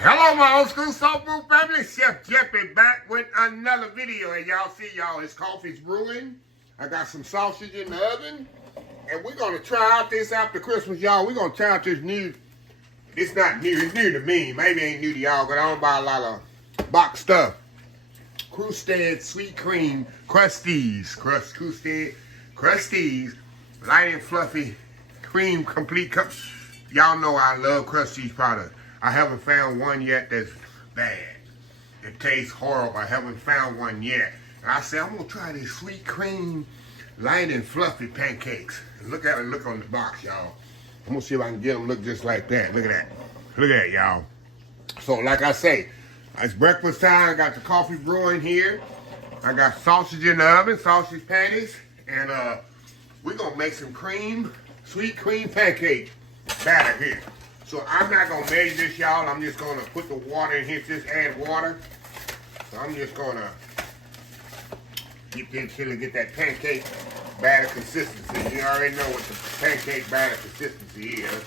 Hello, my old school soul food family. Chef Jeff is back with another video. And y'all see, y'all, his coffee's brewing. I got some sausage in the oven. And we're going to try out this after Christmas, y'all. We're going to try out this new. It's not new. It's new to me. Maybe it ain't new to y'all, but I don't buy a lot of box stuff. KRUSTEAZ Sweet Cream KRUSTEAZ. KRUSTEAZ Light and Fluffy Cream Complete Cup. Y'all know I love KRUSTEAZ products. I haven't found one yet that's bad. It tastes horrible. I haven't found one yet. And I said, I'm going to try these sweet cream, light and fluffy pancakes. And look at it, look on the box, y'all. I'm going to see if I can get them look just like that. Look at that. Look at that, y'all. So, like I say, it's breakfast time. I got the coffee brewing here. I got sausage in the oven, sausage patties. And we're going to make some sweet cream pancake batter here. So I'm not going to measure this, y'all. I'm just going to put the water in here. Just add water. So I'm just going to get this here to get that pancake batter consistency. You already know what the pancake batter consistency is.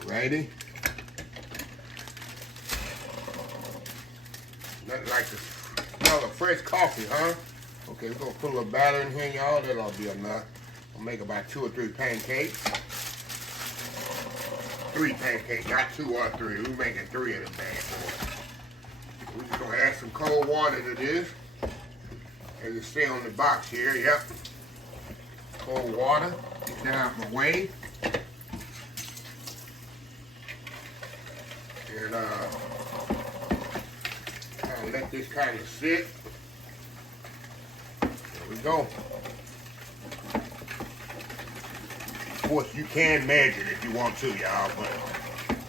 Alrighty. Nothing like the smell of fresh coffee, huh? Okay, we're going to put a little batter in here, y'all. That'll be enough. I'll make about 2 or 3 pancakes. 3 pancakes, not 2 or 3. We're making 3 of them bad boys. We're just going to add some cold water to this. As it say on the box here, yep. Cold water. Get that out of my way. And I'll let this kind of sit. There we go. Of course, you can measure it if you want to, y'all, but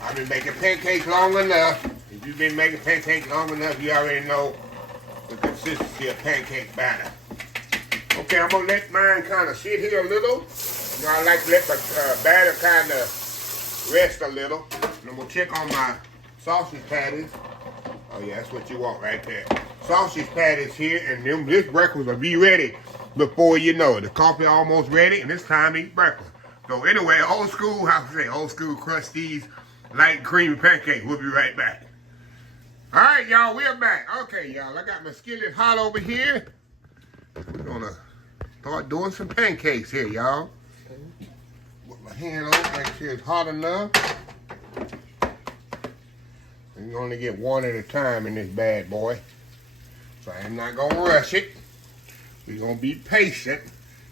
I've been making pancakes long enough. If you've been making pancakes long enough, you already know the consistency of pancake batter. Okay, I'm going to let mine kind of sit here a little. You know, I like to let my batter kind of rest a little. And I'm going to check on my sausage patties. Oh, yeah, that's what you want right there. Sausage patties here, and this breakfast will be ready before you know it. The coffee almost ready, and it's time to eat breakfast. So anyway, old school KRUSTEAZ light creamy pancake. We'll be right back. All right, y'all, we're back. Okay, y'all, I got my skillet hot over here. We're gonna start doing some pancakes here, y'all. Put my hand on, make sure it's hot enough. And you only get one at a time in this bad boy. So I'm not gonna rush it. We're gonna be patient.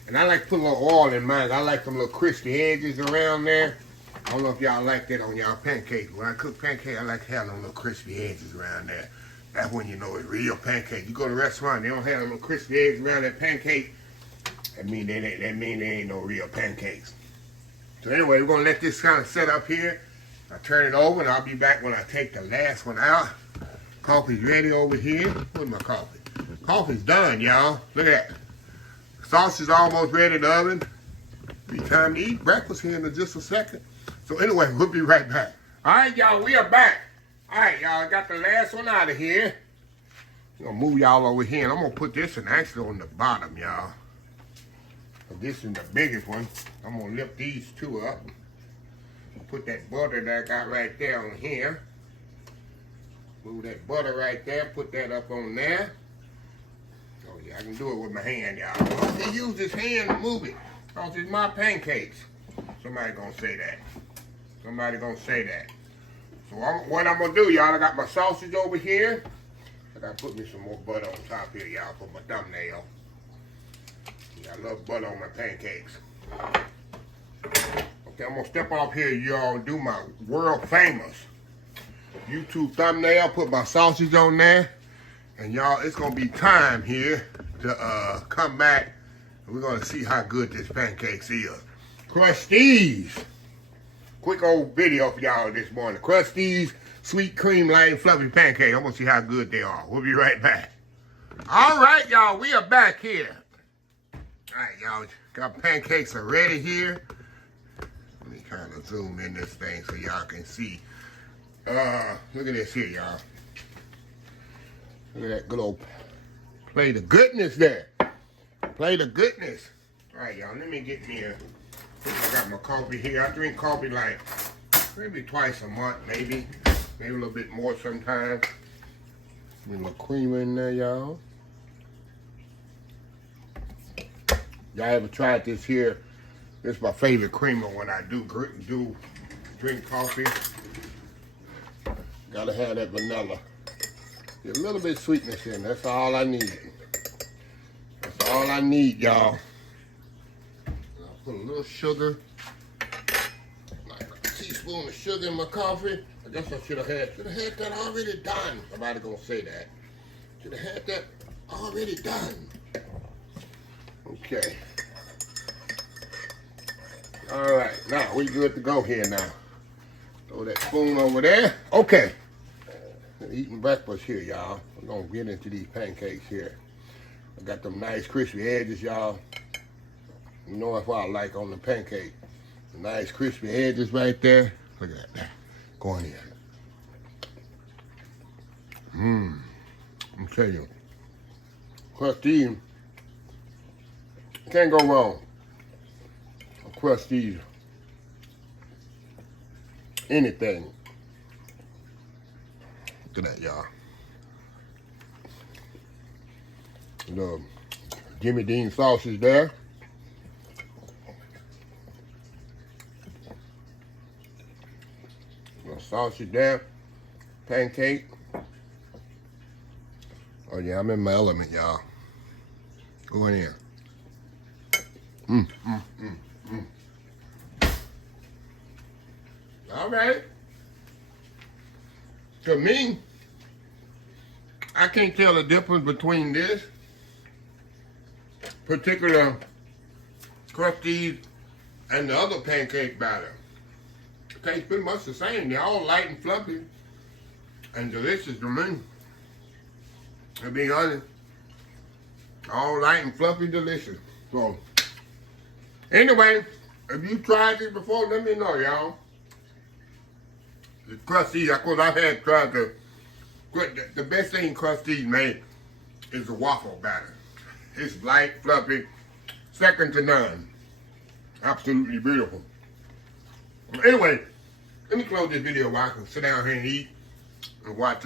And I like to put a little oil in mine. I like them little crispy edges around there. I don't know if y'all like that on y'all pancakes. When I cook pancake, I like to have them little crispy edges around there. That's when you know it's real pancake. You go to a restaurant, they don't have them little crispy edges around that pancake. That mean they ain't no real pancakes. So anyway, we're gonna let this kind of set up here. I turn it over, and I'll be back when I take the last one out. Coffee's ready over here. Where's my coffee? Coffee's done, y'all. Look at that. Sausage is almost ready in the oven. Be time to eat breakfast here in just a second. So anyway, we'll be right back. All right, y'all, we are back. All right, y'all, I got the last one out of here. I'm going to move y'all over here, and I'm going to put this one actually on the bottom, y'all. This is the biggest one. I'm going to lift these 2 up. I'll put that butter that I got right there on here. Move that butter right there, put that up on there. Oh yeah, I can do it with my hand, y'all. I can use this hand to move it, because it's my pancakes. Somebody gonna say that. Somebody gonna say that. So what I'm gonna do, y'all, I got my sausage over here. I gotta put me some more butter on top here, y'all, for my thumbnail. Yeah, I love butter on my pancakes. Okay, I'm gonna step off here, y'all, and do my world famous YouTube thumbnail. Put my sausage on there. And y'all, it's gonna be time here to come back, and we're gonna see how good this pancakes is. KRUSTEAZ. Quick old video for y'all this morning. KRUSTEAZ Sweet Cream Light and Fluffy Pancake. I'm gonna see how good they are. We'll be right back. All right, y'all, we are back here. All right, y'all, got pancakes are ready here. Let me kind of zoom in this thing so y'all can see. Look at this here, y'all. Look at that good old plate of goodness there. Plate of goodness. All right, y'all, let me get me a I got my coffee here. I drink coffee like maybe twice a month, maybe a little bit more sometimes. A little creamer in there, y'all. Y'all ever tried this here? This is my favorite creamer when I do drink coffee. Gotta have that vanilla. Get a little bit of sweetness in. That's all I need. That's all I need, y'all. I'll put a little sugar. Like a teaspoon of sugar in my coffee. I guess I should have had that already done. Somebody gonna say that. Should have had that already done. Okay. All right, now we good to go here now. Throw that spoon over there. Okay. Eating breakfast here, y'all. We're gonna get into these pancakes here. I got them nice crispy edges, y'all. You know that's what I like on the pancake. The nice crispy edges right there. Look at that. Going in. I'm telling you. KRUSTEAZ. Can't go wrong. KRUSTEAZ. Anything. Look at that, y'all. The Jimmy Dean sausage there. The sausage there. Pancake. Oh yeah, I'm in my element, y'all. Going in. All right. To me, I can't tell the difference between this particular KRUSTEAZ and the other pancake batter. It tastes pretty much the same. They're all light and fluffy and delicious to me. To be honest, all light and fluffy, delicious. So, anyway, if you tried this before, let me know, y'all. The KRUSTEAZ, of course, I've tried the best thing KRUSTEAZ made is the waffle batter. It's light, fluffy, second to none. Absolutely beautiful. Anyway, let me close this video while I can sit down here and eat and watch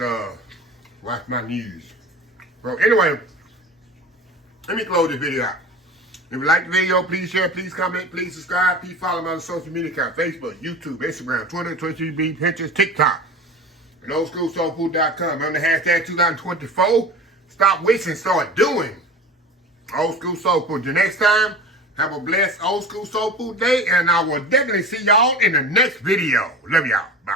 my news. So anyway, let me close this video out. If you like the video, please share, please comment, please subscribe, please follow my other social media accounts, Facebook, YouTube, Instagram, Twitter, Twitch, Pinterest, TikTok, and oldschoolsoulfood.com. I'm the hashtag 2024. Stop wishing, start doing. Old School Soul Food. Till next time, have a blessed Old School Soul Food day, and I will definitely see y'all in the next video. Love y'all. Bye.